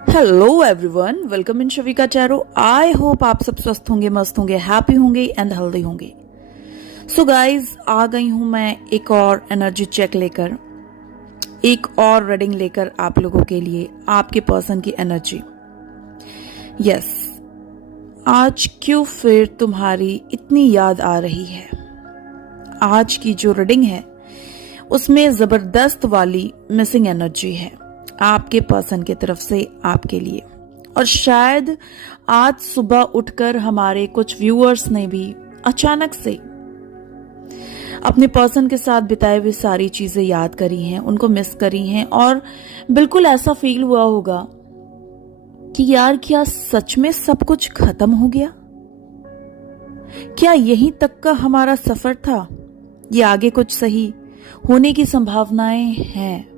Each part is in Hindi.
Hello everyone, welcome in Shavika tarot. I hope आप सब स्वस्थ होंगे, मस्त होंगे, हैप्पी होंगे एंड हेल्दी होंगे। सो गाइज, आ गई हूं मैं एक और एनर्जी चेक लेकर, एक और रीडिंग लेकर आप लोगों के लिए, आपके पर्सन की एनर्जी। यस, आज क्यों फिर तुम्हारी इतनी याद आ रही है? आज की जो रीडिंग है उसमें जबरदस्त वाली मिसिंग एनर्जी है आपके पर्सन की तरफ से आपके लिए। और शायद आज सुबह उठकर हमारे कुछ व्यूअर्स ने भी अचानक से अपने पर्सन के साथ बिताए हुए सारी चीजें याद करी हैं, उनको मिस करी हैं, और बिल्कुल ऐसा फील हुआ होगा कि यार क्या सच में सब कुछ खत्म हो गया? क्या यहीं तक का हमारा सफर था? ये आगे कुछ सही होने की संभावनाएं हैं?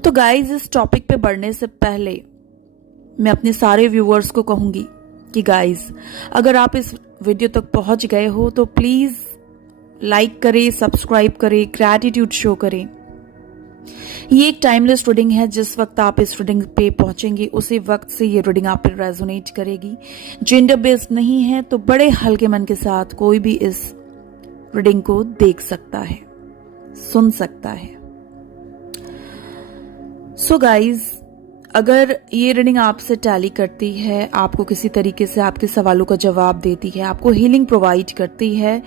तो गाइज, इस टॉपिक पे बढ़ने से पहले मैं अपने सारे व्यूअर्स को कहूंगी कि गाइज, अगर आप इस वीडियो तक पहुंच गए हो तो प्लीज लाइक करें, सब्सक्राइब करें, ग्रैटिट्यूड शो करें। ये एक टाइमलेस रीडिंग है। जिस वक्त आप इस रीडिंग पे पहुंचेंगे उसी वक्त से ये रीडिंग आप पे रेजोनेट करेगी। जेंडर बेस्ड नहीं है, तो बड़े हल्के मन के साथ कोई भी इस रीडिंग को देख सकता है, सुन सकता है। सो गाइज, अगर ये रीडिंग आपसे टैली करती है, आपको किसी तरीके से आपके सवालों का जवाब देती है, आपको हीलिंग प्रोवाइड करती है,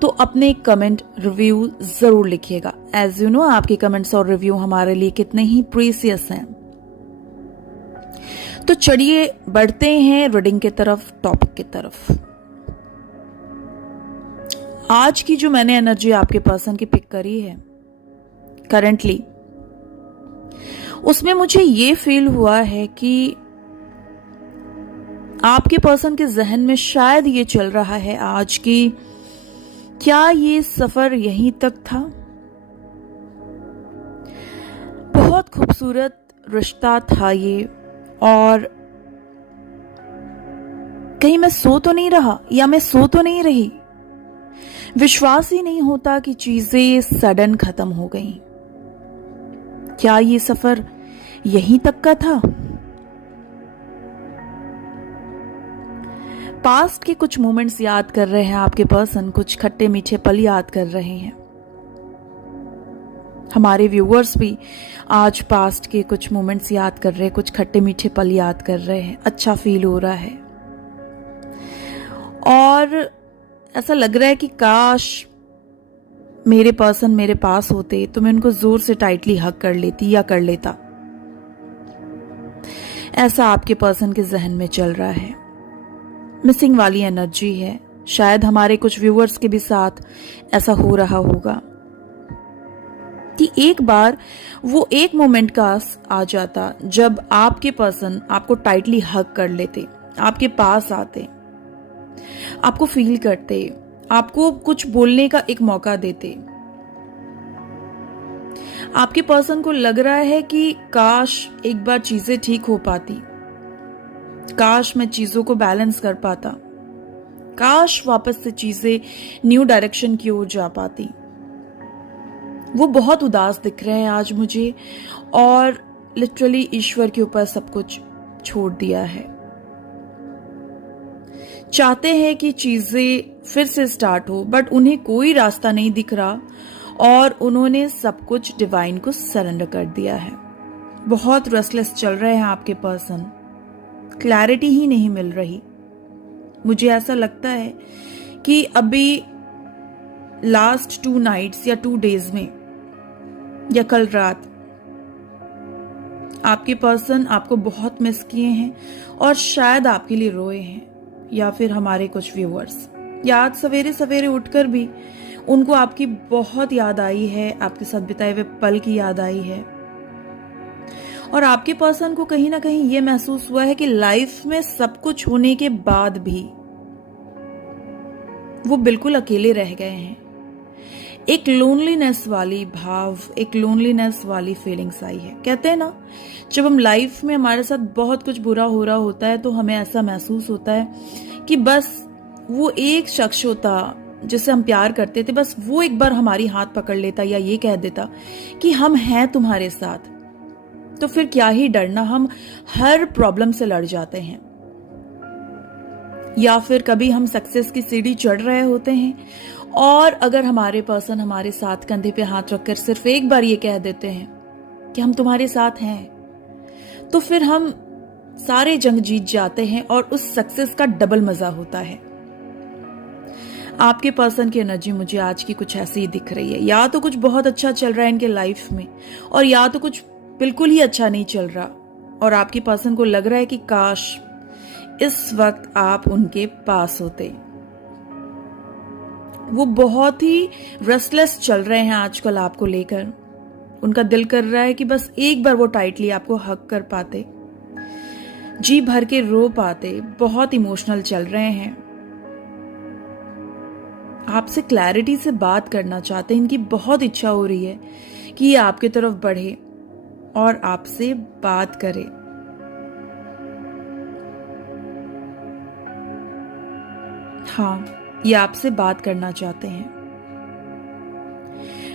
तो अपने कमेंट रिव्यू जरूर लिखिएगा। एज यू नो, आपके कमेंट्स और रिव्यू हमारे लिए कितने ही प्रीसियस हैं। तो चलिए बढ़ते हैं रीडिंग की तरफ, टॉपिक की तरफ। आज की जो मैंने एनर्जी आपके पर्सन की पिक करी है करंटली, उसमें मुझे ये फील हुआ है कि आपके पर्सन के जहन में शायद ये चल रहा है आज की, क्या ये सफर यहीं तक था? बहुत खूबसूरत रिश्ता था ये, और कहीं मैं सो तो नहीं रहा या मैं सो तो नहीं रही? विश्वास ही नहीं होता कि चीजें सडन खत्म हो गईं। क्या ये सफर यहीं तक का था? पास्ट के कुछ मोमेंट्स याद कर रहे हैं आपके पर्सन, कुछ खट्टे मीठे पल याद कर रहे हैं। हमारे व्यूअर्स भी आज पास्ट के कुछ मोमेंट्स याद कर रहे हैं, कुछ खट्टे मीठे पल याद कर रहे हैं। अच्छा फील हो रहा है और ऐसा लग रहा है कि काश मेरे पर्सन मेरे पास होते तो मैं उनको जोर से टाइटली हग कर लेती या कर लेता। ऐसा आपके पर्सन के जहन में चल रहा है। मिसिंग वाली एनर्जी है। शायद हमारे कुछ व्यूअर्स के भी साथ ऐसा हो रहा होगा कि एक बार वो एक मोमेंट का आ जाता जब आपके पर्सन आपको टाइटली हग कर लेते, आपके पास आते, आपको फील करते, आपको कुछ बोलने का एक मौका देते। आपके पर्सन को लग रहा है कि काश एक बार चीजें ठीक हो पाती, काश मैं चीजों को बैलेंस कर पाता, काश वापस से चीजें न्यू डायरेक्शन की ओर जा पाती। वो बहुत उदास दिख रहे हैं आज मुझे, और लिटरली ईश्वर के ऊपर सब कुछ छोड़ दिया है। चाहते हैं कि चीजें फिर से स्टार्ट हो, बट उन्हें कोई रास्ता नहीं दिख रहा, और उन्होंने सब कुछ डिवाइन को सरेंडर कर दिया है। बहुत रेस्टलेस चल रहे हैं आपके पर्सन, क्लैरिटी ही नहीं मिल रही। मुझे ऐसा लगता है कि अभी लास्ट 2 नाइट्स या 2 डेज में या कल रात आपके पर्सन आपको बहुत मिस किए हैं, और शायद आपके लिए रोए हैं, या फिर हमारे कुछ व्यूअर्स, या आज सवेरे सवेरे उठकर भी उनको आपकी बहुत याद आई है, आपके साथ बिताए हुए पल की याद आई है। और आपके पर्सन को कहीं ना कहीं ये महसूस हुआ है कि लाइफ में सब कुछ होने के बाद भी वो बिल्कुल अकेले रह गए हैं। एक लोनलीनेस वाली भाव, एक लोनलीनेस वाली फीलिंग्स आई है। कहते हैं ना, जब हम लाइफ में हमारे साथ बहुत कुछ बुरा हो रहा होता है तो हमें ऐसा महसूस होता है कि बस वो एक शख्स होता जिससे हम प्यार करते थे, बस वो एक बार हमारी हाथ पकड़ लेता या ये कह देता कि हम हैं तुम्हारे साथ। तो फिर क्या ही डरना, हम हर प्रॉब्लम से लड़ जाते हैं। या फिर कभी हम सक्सेस की सीढ़ी चढ़ रहे होते हैं और अगर हमारे पर्सन हमारे साथ कंधे पे हाथ रखकर सिर्फ एक बार ये कह देते हैं कि हम तुम्हारे साथ हैं, तो फिर हम सारे जंग जीत जाते हैं और उस सक्सेस का डबल मजा होता है। आपके पर्सन की एनर्जी मुझे आज की कुछ ऐसी ही दिख रही है। या तो कुछ बहुत अच्छा चल रहा है इनके लाइफ में और या तो कुछ बिल्कुल ही अच्छा नहीं चल रहा और आपके पर्सन को लग रहा है कि काश इस वक्त आप उनके पास होते। वो बहुत ही रेस्टलेस चल रहे हैं आजकल आपको लेकर। उनका दिल कर रहा है कि बस एक बार वो टाइटली आपको हग कर पाते, जी भर के रो पाते। बहुत इमोशनल चल रहे हैं, आपसे क्लैरिटी से बात करना चाहते हैं। इनकी बहुत इच्छा हो रही है कि ये आपके तरफ बढ़े और आपसे बात करे। हाँ, ये आपसे बात करना चाहते हैं।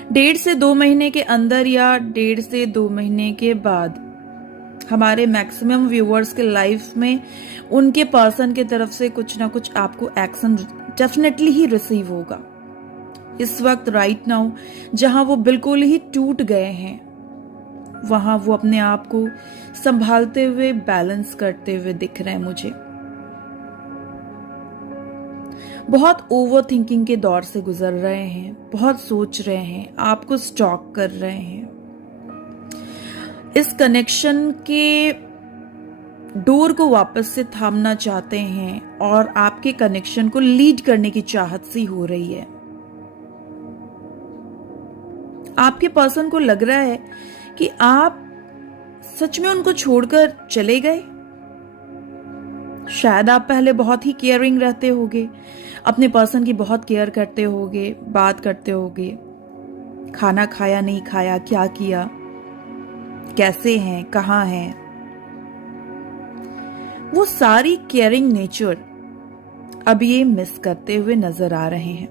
1.5 से 2 महीने के अंदर या 1.5 से 2 महीने के बाद हमारे मैक्सिमम व्यूअर्स के लाइफ में उनके पर्सन के तरफ से कुछ ना कुछ आपको एक्शन डेफिनेटली ही रिसीव होगा। इस वक्त राइट नाउ जहां वो बिल्कुल ही टूट गए हैं, वहां वो अपने आप को संभालते हुए, बैलेंस करते हुए दिख रहे हैं मुझे। बहुत ओवर थिंकिंग के दौर से गुजर रहे हैं, बहुत सोच रहे हैं, आपको स्टॉक कर रहे हैं। इस कनेक्शन के डोर को वापस से थामना चाहते हैं और आपके कनेक्शन को लीड करने की चाहत सी हो रही है। आपके पर्सन को लग रहा है कि आप सच में उनको छोड़कर चले गए। शायद आप पहले बहुत ही केयरिंग रहते होगे, अपने पर्सन की बहुत केयर करते होगे, बात करते होगे, खाना खाया नहीं खाया, क्या किया, कैसे हैं, कहां हैं। वो सारी केयरिंग नेचर अब ये मिस करते हुए नजर आ रहे हैं,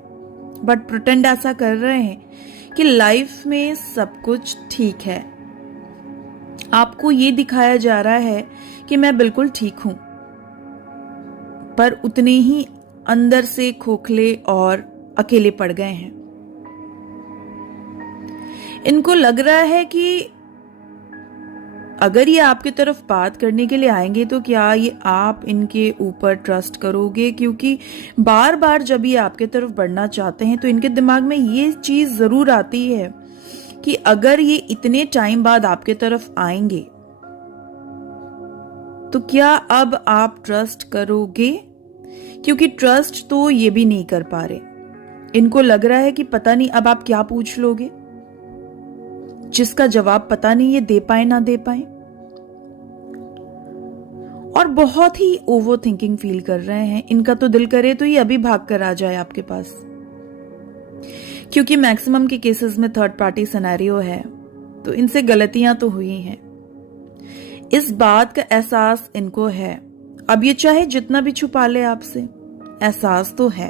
बट प्रिटेंड ऐसा कर रहे हैं कि लाइफ में सब कुछ ठीक है। आपको ये दिखाया जा रहा है कि मैं बिल्कुल ठीक हूं, पर उतने ही अंदर से खोखले और अकेले पड़ गए हैं। इनको लग रहा है कि अगर ये आपकी तरफ बात करने के लिए आएंगे तो क्या ये आप इनके ऊपर ट्रस्ट करोगे? क्योंकि बार बार जब ये आपके तरफ बढ़ना चाहते हैं तो इनके दिमाग में ये चीज जरूर आती है कि अगर ये इतने टाइम बाद आपके तरफ आएंगे तो क्या अब आप ट्रस्ट करोगे? क्योंकि ट्रस्ट तो ये भी नहीं कर पा रहे। इनको लग रहा है कि पता नहीं अब आप क्या पूछ लोगे, जिसका जवाब पता नहीं ये दे पाए ना दे पाए। और बहुत ही ओवर थिंकिंग फील कर रहे हैं। इनका तो दिल करे तो ये अभी भाग कर आ जाए आपके पास, क्योंकि मैक्सिमम के केसेस में थर्ड पार्टी सिनेरियो है, तो इनसे गलतियां तो हुई हैं। इस बात का एहसास इनको है। अब ये चाहे जितना भी छुपा ले आपसे, एहसास तो है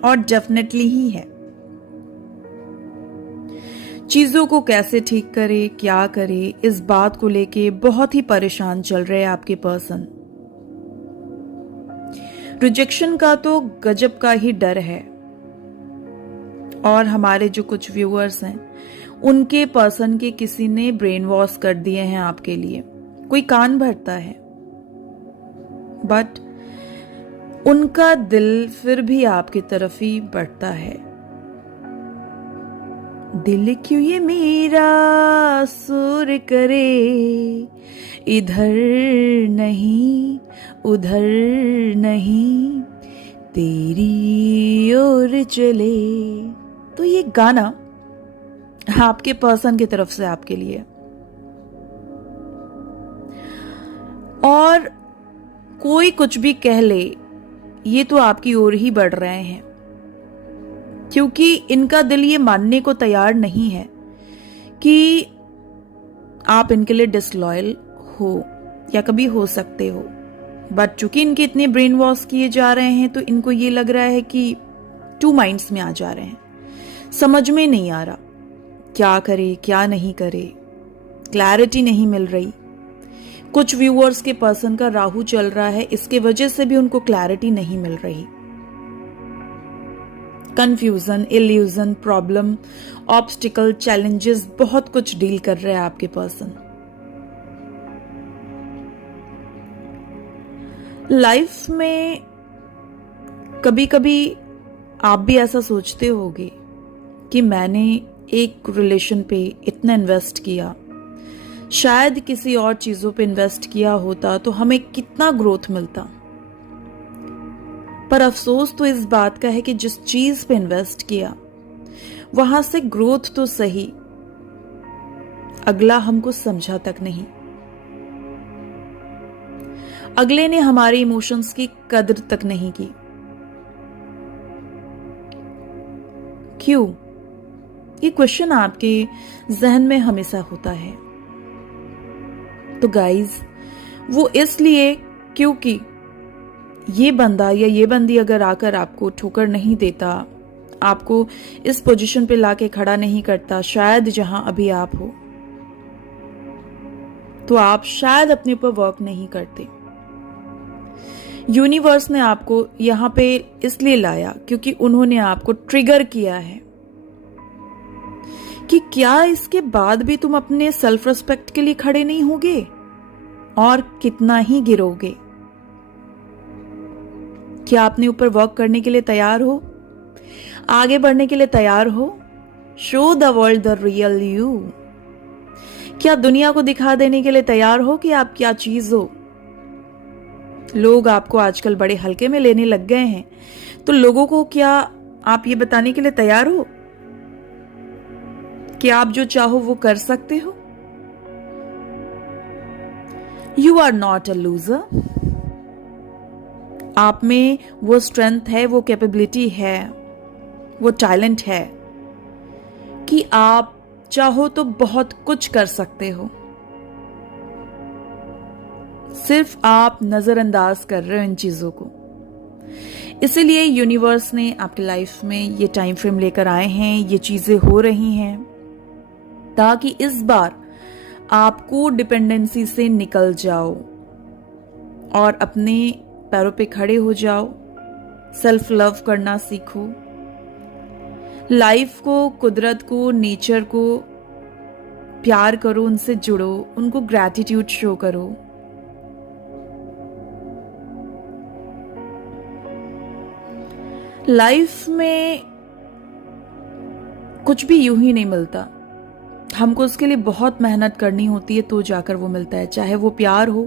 और डेफिनेटली ही है। चीजों को कैसे ठीक करे, क्या करे, इस बात को लेके बहुत ही परेशान चल रहे हैं आपके पर्सन। रिजेक्शन का तो गजब का ही डर है। और हमारे जो कुछ व्यूअर्स हैं, उनके पर्सन के किसी ने ब्रेन वॉश कर दिए हैं आपके लिए। कोई कान भरता है, बट उनका दिल फिर भी आपकी तरफ ही बढ़ता है। दिल क्यों ये मेरा सुर करे, इधर नहीं उधर नहीं, तेरी ओर चले। तो ये गाना आपके पर्सन की तरफ से आपके लिए। और कोई कुछ भी कह ले, ये तो आपकी ओर ही बढ़ रहे हैं, क्योंकि इनका दिल ये मानने को तैयार नहीं है कि आप इनके लिए डिसलॉयल हो या कभी हो सकते हो। बट चूंकि इनके इतने ब्रेन वॉश किए जा रहे हैं, तो इनको ये लग रहा है कि 2 माइंड्स में आ जा रहे हैं। समझ में नहीं आ रहा क्या करे क्या नहीं करे, क्लैरिटी नहीं मिल रही। कुछ व्यूअर्स के पर्सन का राहु चल रहा है, इसके वजह से भी उनको क्लैरिटी नहीं मिल रही। Confusion, illusion, problem, obstacle, challenges, बहुत कुछ डील कर रहे हैं आपके पर्सन। लाइफ में कभी कभी आप भी ऐसा सोचते होगे कि मैंने एक रिलेशन पे इतना इन्वेस्ट किया, शायद किसी और चीजों पे इन्वेस्ट किया होता तो हमें कितना ग्रोथ मिलता। पर अफसोस तो इस बात का है कि जिस चीज पे इन्वेस्ट किया वहां से ग्रोथ तो सही, अगला हमको समझा तक नहीं। अगले ने हमारे इमोशंस की कदर तक नहीं की। क्यों? ये क्वेश्चन आपके जहन में हमेशा होता है। तो गाइज, वो इसलिए क्योंकि ये बंदा या ये बंदी अगर आकर आपको ठोकर नहीं देता, आपको इस पोजीशन पे लाके खड़ा नहीं करता, शायद जहां अभी आप हो, तो आप शायद अपने ऊपर वर्क नहीं करते। यूनिवर्स ने आपको यहां पे इसलिए लाया क्योंकि उन्होंने आपको ट्रिगर किया है कि क्या इसके बाद भी तुम अपने सेल्फ रिस्पेक्ट के लिए खड़े नहीं होगे और कितना ही गिरोगे। क्या अपने ऊपर वर्क करने के लिए तैयार हो? आगे बढ़ने के लिए तैयार हो? Show the world the real you. क्या दुनिया को दिखा देने के लिए तैयार हो कि आप क्या चीज हो? लोग आपको आजकल बड़े हल्के में लेने लग गए हैं, तो लोगों को क्या आप ये बताने के लिए तैयार हो कि आप जो चाहो वो कर सकते हो? You are not a loser. आप में वो स्ट्रेंथ है, वो कैपेबिलिटी है, वो टैलेंट है कि आप चाहो तो बहुत कुछ कर सकते हो। सिर्फ आप नजरअंदाज कर रहे हो इन चीजों को। इसीलिए यूनिवर्स ने आपकी लाइफ में ये टाइम फ्रेम लेकर आए हैं, ये चीजें हो रही हैं ताकि इस बार आपको डिपेंडेंसी से निकल जाओ और अपने पैरों पे खड़े हो जाओ, सेल्फ लव करना सीखो, लाइफ को, कुदरत को, नेचर को प्यार करो, उनसे जुड़ो, उनको ग्रैटिट्यूड शो करो। लाइफ में कुछ भी यूं ही नहीं मिलता, हमको उसके लिए बहुत मेहनत करनी होती है तो जाकर वो मिलता है, चाहे वो प्यार हो,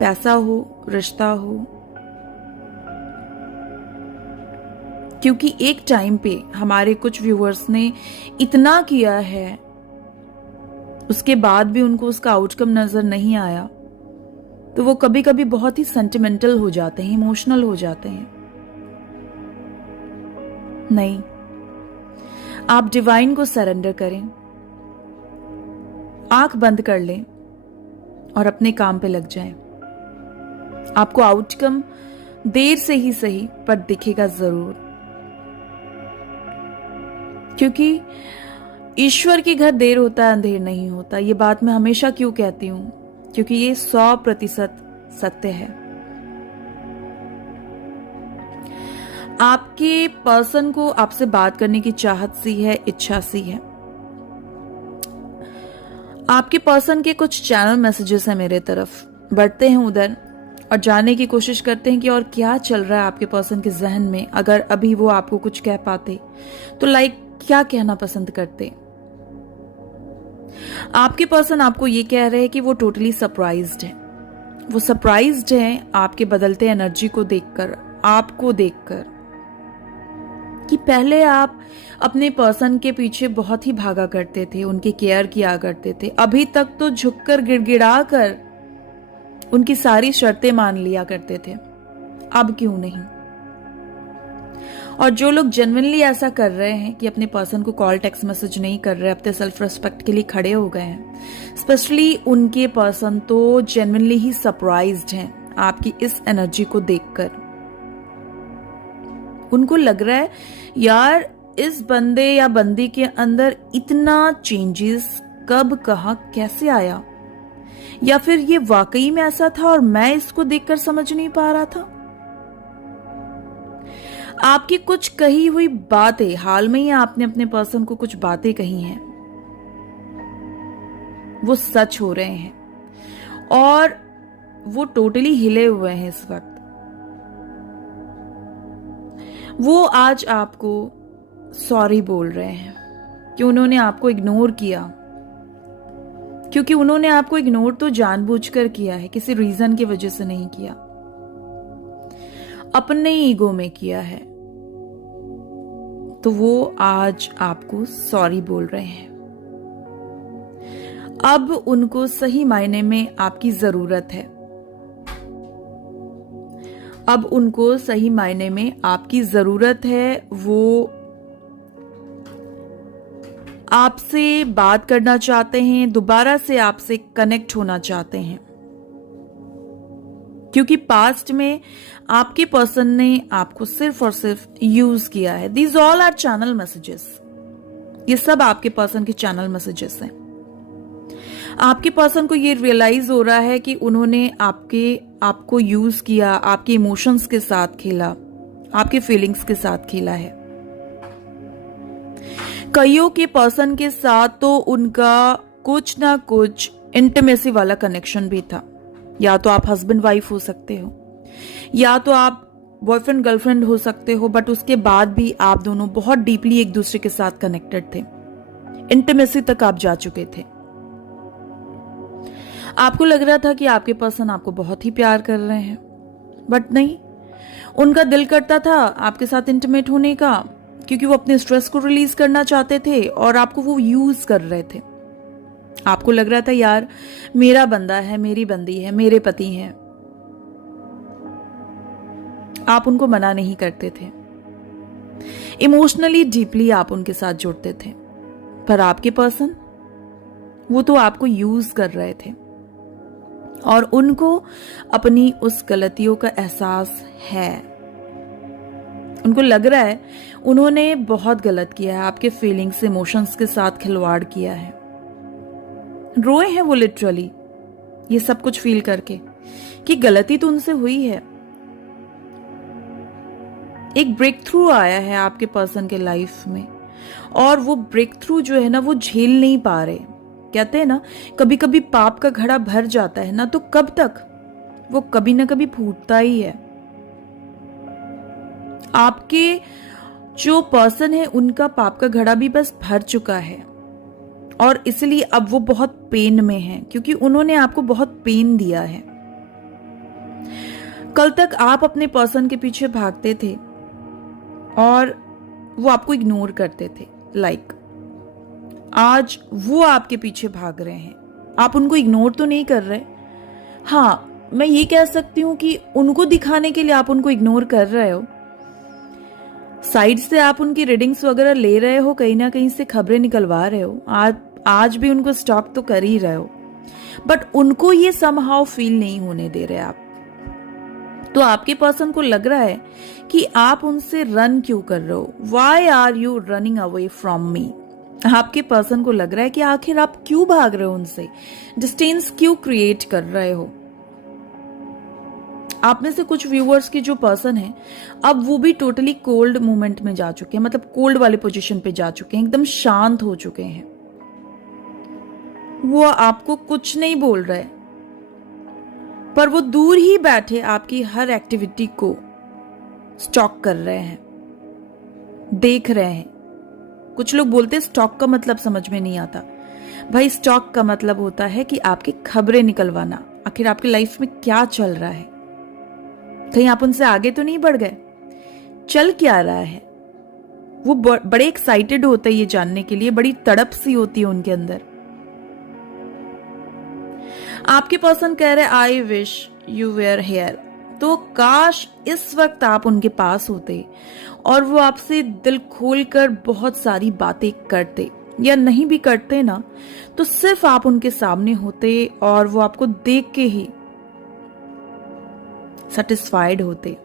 पैसा हो, रिश्ता हो। क्योंकि एक टाइम पे हमारे कुछ व्यूअर्स ने इतना किया है, उसके बाद भी उनको उसका आउटकम नजर नहीं आया, तो वो कभी कभी बहुत ही सेंटिमेंटल हो जाते हैं, इमोशनल हो जाते हैं। नहीं, आप डिवाइन को सरेंडर करें, आंख बंद कर लें और अपने काम पे लग जाएं। आपको आउटकम देर से ही सही पर दिखेगा जरूर, क्योंकि ईश्वर के घर देर होता है, अंधेर नहीं होता। ये बात मैं हमेशा क्यों कहती हूं? क्योंकि ये 100% सत्य है। आपके पर्सन को आपसे बात करने की चाहत सी है, इच्छा सी है। आपके पर्सन के कुछ चैनल मैसेजेस हैं मेरे तरफ, बढ़ते हैं उधर और जानने की कोशिश करते हैं कि और क्या चल रहा है आपके पर्सन के जहन में। अगर अभी वो आपको कुछ कह पाते तो क्या कहना पसंद करते? आपके पर्सन आपको ये कह रहे हैं कि वो टोटली सरप्राइज्ड है। वो सरप्राइज्ड है आपके बदलते एनर्जी को देखकर, आपको देखकर, कि पहले आप अपने पर्सन के पीछे बहुत ही भागा करते थे, उनकी केयर किया करते थे, अभी तक तो झुककर गिड़गिड़ा कर उनकी सारी शर्तें मान लिया करते थे, अब क्यों नहीं? और जो लोग जेन्युइनली ऐसा कर रहे हैं कि अपने पर्सन को कॉल, टेक्स्ट मैसेज नहीं कर रहे, अपने सेल्फ रिस्पेक्ट के लिए खड़े हो गए हैं, स्पेशली उनके पर्सन तो जेन्युइनली ही सरप्राइज्ड हैं आपकी इस एनर्जी को देखकर। उनको लग रहा है यार इस बंदे या बंदी के अंदर इतना चेंजेस कब, कहां, कैसे आया, या फिर ये वाकई में ऐसा था और मैं इसको देखकर समझ नहीं पा रहा था। आपकी कुछ कही हुई बातें, हाल में ही आपने अपने पर्सन को कुछ बातें कही हैं, वो सच हो रहे हैं और वो टोटली हिले हुए हैं इस वक्त। वो आज आपको सॉरी बोल रहे हैं कि उन्होंने आपको इग्नोर किया, क्योंकि उन्होंने आपको इग्नोर तो जानबूझकर किया है, किसी रीजन की वजह से नहीं किया, अपने ईगो में किया है। तो वो आज आपको सॉरी बोल रहे हैं। अब उनको सही मायने में आपकी जरूरत है। अब उनको सही मायने में आपकी जरूरत है। वो आपसे बात करना चाहते हैं, दोबारा से आपसे कनेक्ट होना चाहते हैं, क्योंकि पास्ट में आपके पर्सन ने आपको सिर्फ और सिर्फ यूज किया है। These all our channel messages. ये सब आपके पर्सन के चैनल मैसेजेस हैं। आपके पर्सन को ये रियलाइज हो रहा है कि उन्होंने आपको यूज किया, आपके इमोशंस के साथ खेला, आपके फीलिंग्स के साथ खेला है। कईयों के पर्सन के साथ तो उनका कुछ ना कुछ इंटीमेसी वाला कनेक्शन भी था। या तो आप हस्बैंड वाइफ हो सकते हो, या तो आप बॉयफ्रेंड गर्लफ्रेंड हो सकते हो, बट उसके बाद भी आप दोनों बहुत डीपली एक दूसरे के साथ कनेक्टेड थे, इंटीमेसी तक आप जा चुके थे। आपको लग रहा था कि आपके पर्सन आपको बहुत ही प्यार कर रहे हैं, बट नहीं, उनका दिल करता था आपके साथ इंटीमेट होने का, क्योंकि वो अपने स्ट्रेस को रिलीज करना चाहते थे और आपको वो यूज कर रहे थे। आपको लग रहा था यार मेरा बंदा है, मेरी बंदी है, मेरे पति हैं। आप उनको मना नहीं करते थे, इमोशनली डीपली आप उनके साथ जुड़ते थे, पर आपके पर्सन वो तो आपको यूज कर रहे थे और उनको अपनी उस गलतियों का एहसास है। उनको लग रहा है उन्होंने बहुत गलत किया है, आपके फीलिंग्स इमोशंस के साथ खिलवाड़ किया है। रोए हैं वो लिटरली ये सब कुछ फील करके कि गलती तो उनसे हुई है। एक ब्रेक थ्रू आया है आपके पर्सन के लाइफ में और वो ब्रेक थ्रू जो है ना वो झेल नहीं पा रहे। कहते हैं ना कभी कभी पाप का घड़ा भर जाता है ना, तो कब तक वो कभी ना कभी फूटता ही है। आपके जो पर्सन है उनका पाप का घड़ा भी बस भर चुका है और इसलिए अब वो बहुत पेन में है, क्योंकि उन्होंने आपको बहुत पेन दिया है। कल तक आप अपने पर्सन के पीछे भागते थे और वो आपको इग्नोर करते थे, आज वो आपके पीछे भाग रहे हैं। आप उनको इग्नोर तो नहीं कर रहे। हाँ, मैं ये कह सकती हूं कि उनको दिखाने के लिए आप उनको इग्नोर कर रहे हो। साइड से आप उनकी रीडिंग्स वगैरह ले रहे हो, कहीं ना कहीं से खबरें निकलवा रहे हो, आज भी उनको स्टॉक तो कर ही रहे हो, बट उनको ये समहाउ फील नहीं होने दे रहे आप। तो आपके पर्सन को लग रहा है कि आप उनसे रन क्यों कर रहे हो, why are you running away from me. आपके पर्सन को लग रहा है कि आखिर आप क्यों भाग रहे हो उनसे, डिस्टेंस क्यों क्रिएट कर रहे हो। आप में से कुछ व्यूअर्स के जो पर्सन है अब वो भी टोटली कोल्ड मोमेंट में जा चुके हैं, मतलब कोल्ड वाले पोजीशन पे जा चुके हैं, एकदम शांत हो चुके हैं। वो आपको कुछ नहीं बोल रहे, पर वो दूर ही बैठे आपकी हर एक्टिविटी को स्टॉक कर रहे हैं, देख रहे हैं। कुछ लोग बोलते हैं स्टॉक का मतलब समझ में नहीं आता। भाई स्टॉक का मतलब होता है कि आपकी खबरें निकलवाना, आखिर आपकी लाइफ में क्या चल रहा है, कहीं आप उनसे आगे तो नहीं बढ़ गए, चल क्या रहा है। वो बड़े एक्साइटेड होते हैं ये जानने के लिए, बड़ी तड़प सी होती है उनके अंदर। आपके पर्सन कह रहे I wish you were here, तो काश इस वक्त आप उनके पास होते और वो आपसे दिल खोलकर बहुत सारी बातें करते, या नहीं भी करते ना तो सिर्फ आप उनके सामने होते और वो आपको देख के ही सेटिस्फाइड होते।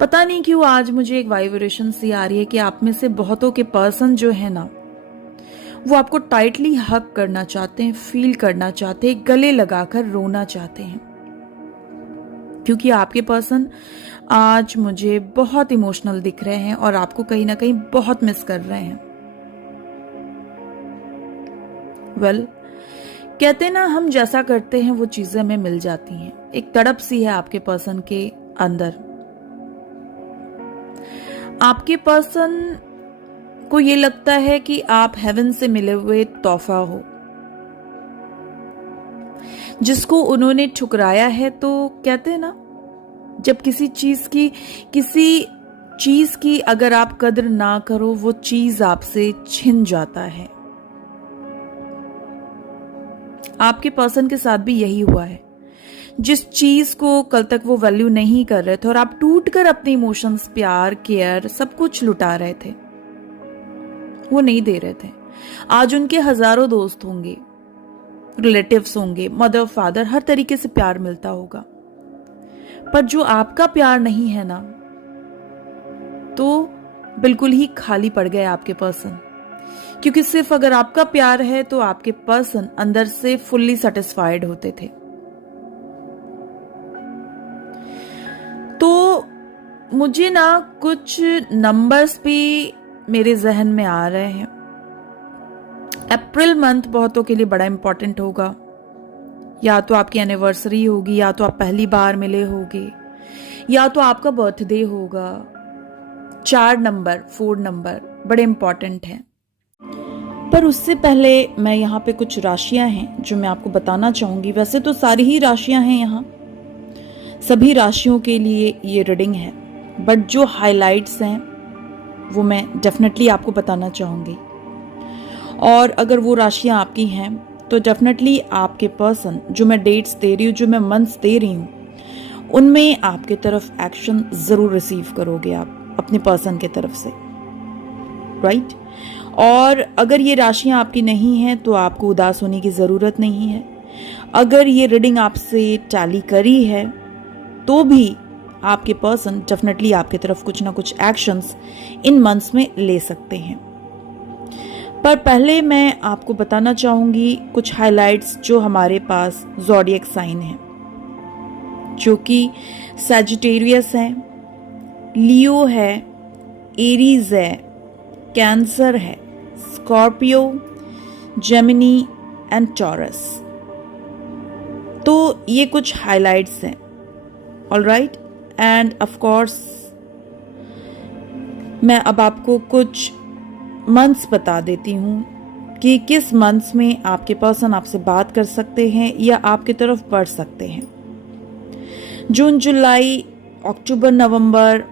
पता नहीं क्यों आज मुझे एक वाइब्रेशन सी आ रही है कि आप में से बहुतों के पर्सन जो है ना वो आपको टाइटली हग करना चाहते हैं, फील करना चाहते हैं, गले लगाकर रोना चाहते हैं, क्योंकि आपके पर्सन आज मुझे बहुत इमोशनल दिख रहे हैं और आपको कहीं ना कहीं बहुत मिस कर रहे हैं। कहते ना, हम जैसा करते हैं वो चीजें हमें मिल जाती हैं। एक तड़प सी है आपके पर्सन के अंदर। आपके पर्सन को ये लगता है कि आप हेवन से मिले हुए तोहफा हो, जिसको उन्होंने ठुकराया है। तो कहते हैं ना, जब किसी चीज की अगर आप कदर ना करो, वो चीज आपसे छिन जाता है। आपके पर्सन के साथ भी यही हुआ है। जिस चीज को कल तक वो वैल्यू नहीं कर रहे थे और आप टूटकर अपने इमोशंस, प्यार, केयर सब कुछ लुटा रहे थे, वो नहीं दे रहे थे। आज उनके हजारों दोस्त होंगे, रिलेटिव्स होंगे, मदर, फादर, हर तरीके से प्यार मिलता होगा, पर जो आपका प्यार नहीं है ना, तो बिल्कुल ही खाली पड़ गए आपके पर्सन। क्योंकि सिर्फ अगर आपका प्यार है तो आपके पर्सन अंदर से फुल्ली सेटिस्फाइड होते थे। तो मुझे ना कुछ नंबर्स भी मेरे जहन में आ रहे हैं। अप्रैल मंथ बहुतों के लिए बड़ा इंपॉर्टेंट होगा। या तो आपकी एनिवर्सरी होगी, या तो आप पहली बार मिले होगे, या तो आपका बर्थडे होगा। 4 नंबर, 4 नंबर बड़े इंपॉर्टेंट हैं। पर उससे पहले मैं यहाँ पे कुछ राशियां हैं जो मैं आपको बताना चाहूंगी। वैसे तो सारी ही राशियां हैं यहाँ, सभी राशियों के लिए ये रीडिंग है, बट जो हाइलाइट्स हैं वो मैं डेफिनेटली आपको बताना चाहूंगी। और अगर वो राशियां आपकी हैं तो डेफिनेटली आपके पर्सन, जो मैं डेट्स दे रही हूँ, जो मैं मंथ्स दे रही हूँ, उनमें आपके तरफ एक्शन जरूर रिसीव करोगे आप अपने पर्सन के तरफ से, राइट। और अगर ये राशियां आपकी नहीं हैं तो आपको उदास होने की ज़रूरत नहीं है। अगर ये रीडिंग आपसे टैली करी है तो भी आपके पर्सन डेफिनेटली आपके तरफ कुछ ना कुछ एक्शंस इन मंथ्स में ले सकते हैं। पर पहले मैं आपको बताना चाहूंगी कुछ हाइलाइट्स जो हमारे पास ज़ोडिएक साइन है, जो कि सैजिटेरियस है, लियो है, एरीज है, कैंसर है, स्कॉर्पियो, जेमिनी एंड टॉरस। तो ये कुछ हाइलाइट्स हैं, ऑलराइट। एंड ऑफ कोर्स मैं अब आपको कुछ मंथ्स बता देती हूँ कि किस मंथ्स में आपके पर्सन आपसे बात कर सकते हैं या आपकी तरफ बढ़ सकते हैं। जून, जुलाई, अक्टूबर, नवंबर,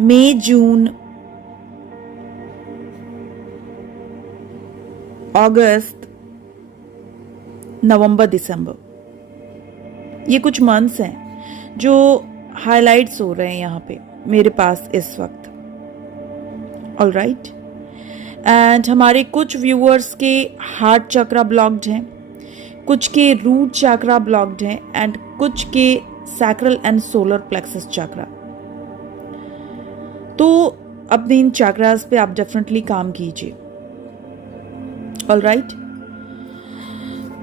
मई, जून, अगस्त, नवंबर, दिसंबर, ये कुछ मंथ्स हैं जो हाइलाइट्स हो रहे हैं यहाँ पे मेरे पास इस वक्त, ऑलराइट। एंड हमारे कुछ व्यूअर्स के हार्ट चक्रा ब्लॉक्ड हैं, कुछ के रूट चक्रा ब्लॉक्ड हैं, एंड कुछ के सैक्रल एंड सोलर प्लेक्सस चक्रा। तो अपने इन चक्रास पे आप डेफिनेटली काम कीजिए, ऑलराइट।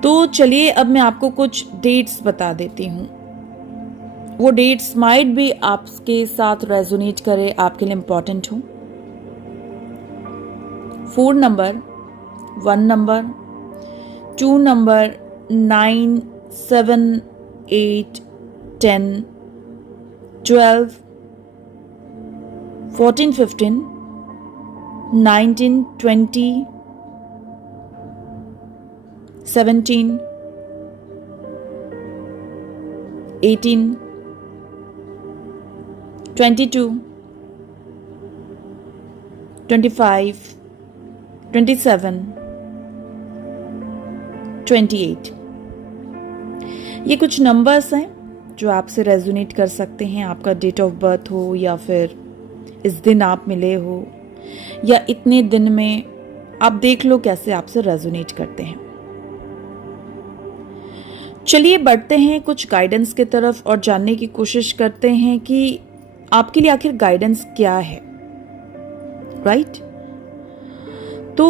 तो चलिए अब मैं आपको कुछ डेट्स बता देती हूँ। वो डेट्स माइट भी आपके साथ रेजोनेट करे, आपके लिए इंपॉर्टेंट हो। 4 नंबर, 1 नंबर, 2 नंबर, 9, 7, 8, 10, 12, 14, 15, 19, 20, 17, 18, 22, 25, 27, 28। ये कुछ नंबर्स हैं जो आपसे रेजोनेट कर सकते हैं। आपका डेट ऑफ बर्थ हो, या फिर इस दिन आप मिले हो, या इतने दिन में, आप देख लो कैसे आपसे रेजोनेट करते हैं। चलिए बढ़ते हैं कुछ गाइडेंस की तरफ और जानने की कोशिश करते हैं कि आपके लिए आखिर गाइडेंस क्या है, राइट। तो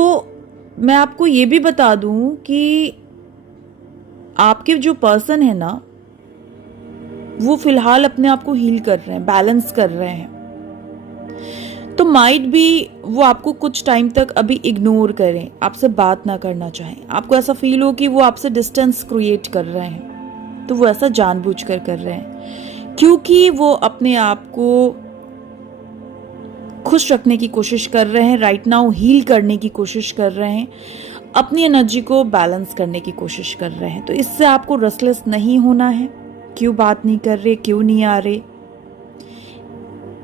मैं आपको ये भी बता दूं कि आपके जो पर्सन है ना, वो फिलहाल अपने आप को हील कर रहे हैं, बैलेंस कर रहे हैं। तो माइट भी वो आपको कुछ टाइम तक अभी इग्नोर करें, आपसे बात ना करना चाहें, आपको ऐसा फील हो कि वो आपसे डिस्टेंस क्रिएट कर रहे हैं। तो वो ऐसा जानबूझकर कर रहे हैं क्योंकि वो अपने आप को खुश रखने की कोशिश कर रहे हैं, राइट नाउ हील करने की कोशिश कर रहे हैं, अपनी एनर्जी को बैलेंस करने की कोशिश कर रहे हैं। तो इससे आपको रेस्टलेस नहीं होना है। क्यों बात नहीं कर रहे, क्यों नहीं आ रहे,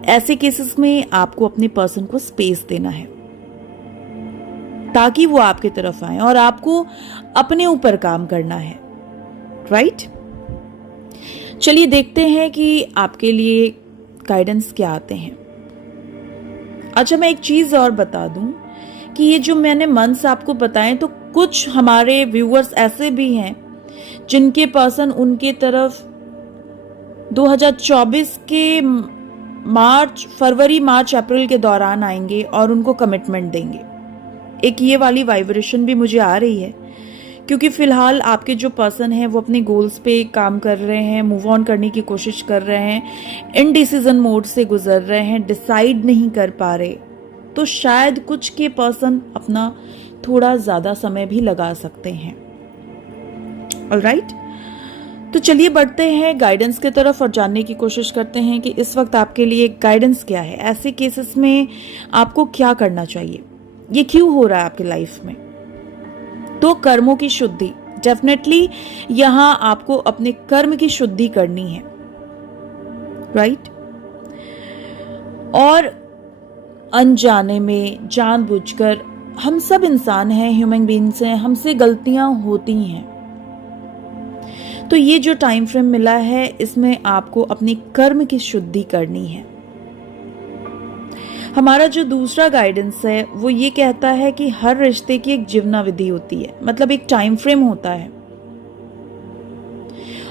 ऐसे केसेस में आपको अपने पर्सन को स्पेस देना है ताकि वो आपकी तरफ आए, और आपको अपने ऊपर काम करना है, राइट? चलिए देखते हैं कि आपके लिए गाइडेंस क्या आते हैं। अच्छा, मैं एक चीज और बता दूं कि ये जो मैंने मंथ्स आपको बताए, तो कुछ हमारे व्यूअर्स ऐसे भी हैं जिनके पर्सन उनके तरफ 2024 के फरवरी मार्च अप्रैल के दौरान आएंगे और उनको कमिटमेंट देंगे। एक ये वाली वाइब्रेशन भी मुझे आ रही है क्योंकि फिलहाल आपके जो पर्सन है वो अपने गोल्स पे काम कर रहे हैं, मूव ऑन करने की कोशिश कर रहे हैं, इनडिसीजन मोड से गुजर रहे हैं, डिसाइड नहीं कर पा रहे। तो शायद कुछ के पर्सन अपना थोड़ा ज्यादा समय भी लगा सकते हैं। ऑलराइट, तो चलिए बढ़ते हैं गाइडेंस की तरफ और जानने की कोशिश करते हैं कि इस वक्त आपके लिए गाइडेंस क्या है। ऐसे केसेस में आपको क्या करना चाहिए, ये क्यों हो रहा है आपकी लाइफ में। तो कर्मों की शुद्धि, डेफिनेटली यहां आपको अपने कर्म की शुद्धि करनी है, राइट? और अनजाने में, जानबूझकर, हम सब इंसान हैं, ह्यूमन बीइंग्स हैं, हमसे गलतियां होती हैं। तो ये जो टाइम फ्रेम मिला है, इसमें आपको अपनी कर्म की शुद्धि करनी है। हमारा जो दूसरा गाइडेंस है वो ये कहता है कि हर रिश्ते की एक जीवनाविधि होती है, मतलब एक टाइम फ्रेम होता है।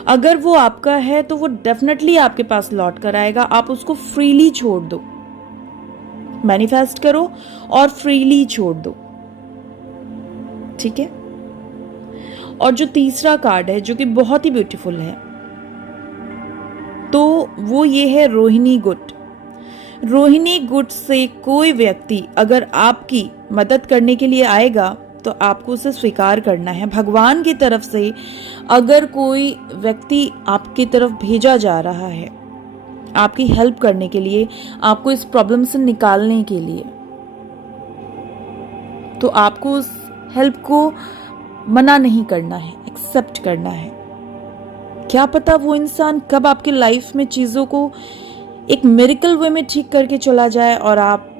अगर वो आपका है तो वो डेफिनेटली आपके पास लौट कर आएगा। आप उसको फ्रीली छोड़ दो, मैनिफेस्ट करो और फ्रीली छोड़ दो, ठीक है? और जो तीसरा कार्ड है जो कि बहुत ही ब्यूटीफुल है, तो वो ये है रोहिणी गुट। रोहिणी गुट से कोई व्यक्ति अगर आपकी मदद करने के लिए आएगा तो आपको उसे स्वीकार करना है। भगवान की तरफ से अगर कोई व्यक्ति आपकी तरफ भेजा जा रहा है आपकी हेल्प करने के लिए, आपको इस प्रॉब्लम से निकालने के लिए, तो आपको उस हेल्प को मना नहीं करना है, एक्सेप्ट करना है। क्या पता वो इंसान कब आपकी लाइफ में चीजों को एक मिरेकल वे में ठीक करके चला जाए और आपने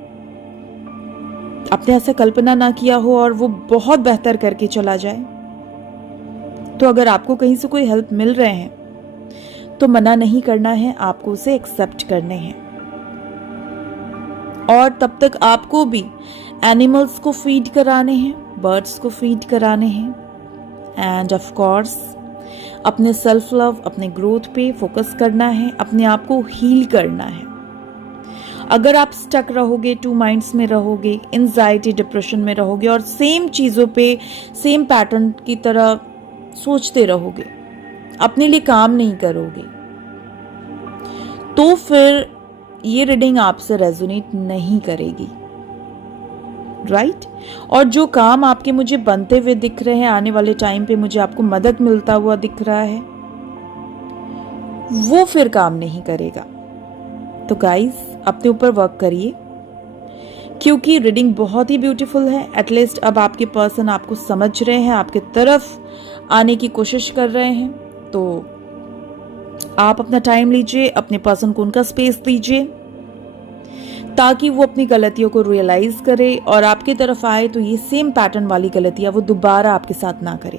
ऐसा कल्पना ना किया हो और वो बहुत बेहतर करके चला जाए। तो अगर आपको कहीं से कोई हेल्प मिल रहे हैं तो मना नहीं करना है, आपको उसे एक्सेप्ट करने हैं। और तब तक आपको भी एनिमल्स को फीड कराने हैं, बर्ड्स को फीड कराने हैं, एंड ऑफ कोर्स अपने सेल्फ लव, अपने ग्रोथ पे फोकस करना है, अपने आप को हील करना है। अगर आप स्टक रहोगे, टू माइंड्स में रहोगे, एंजाइटी डिप्रेशन में रहोगे और सेम चीजों पे सेम पैटर्न की तरह सोचते रहोगे, अपने लिए काम नहीं करोगे, तो फिर ये रीडिंग आपसे रेजोनेट नहीं करेगी, राइट? और जो काम आपके मुझे बनते हुए दिख रहे हैं, आने वाले टाइम पे मुझे आपको मदद मिलता हुआ दिख रहा है, वो फिर काम नहीं करेगा। तो गाइस, अपने ऊपर वर्क करिए क्योंकि रीडिंग बहुत ही ब्यूटीफुल है। एटलीस्ट अब आपके पर्सन आपको समझ रहे हैं, आपके तरफ आने की कोशिश कर रहे हैं। तो आप अपना टाइम लीजिए, अपने पर्सन को उनका स्पेस दीजिए ताकि वो अपनी गलतियों को रियलाइज करे और आपकी तरफ आए तो ये सेम पैटर्न वाली गलतियां वो दोबारा आपके साथ ना करे।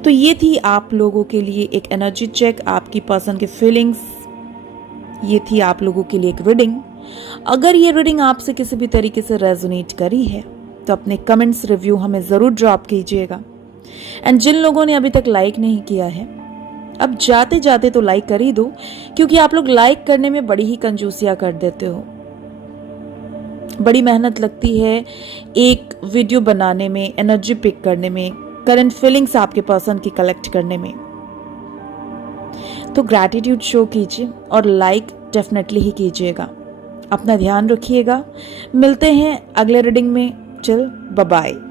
तो ये थी आप लोगों के लिए एक एनर्जी चेक, आपकी पर्सन के फीलिंग्स, ये थी आप लोगों के लिए एक रीडिंग। अगर ये रीडिंग आपसे किसी भी तरीके से रेजोनेट करी है तो अपने कमेंट्स, रिव्यू हमें जरूर ड्रॉप कीजिएगा। एंड जिन लोगों ने अभी तक लाइक नहीं किया है, अब जाते जाते तो लाइक कर ही दो, क्योंकि आप लोग लाइक करने में बड़ी ही कंजूसियां कर देते हो। बड़ी मेहनत लगती है एक वीडियो बनाने में, एनर्जी पिक करने में, करंट फीलिंग्स आपके पर्सन की कलेक्ट करने में। तो ग्रैटिट्यूड शो कीजिए और लाइक डेफिनेटली ही कीजिएगा। अपना ध्यान रखिएगा। मिलते हैं अगले रीडिंग में। Chill, bye bye.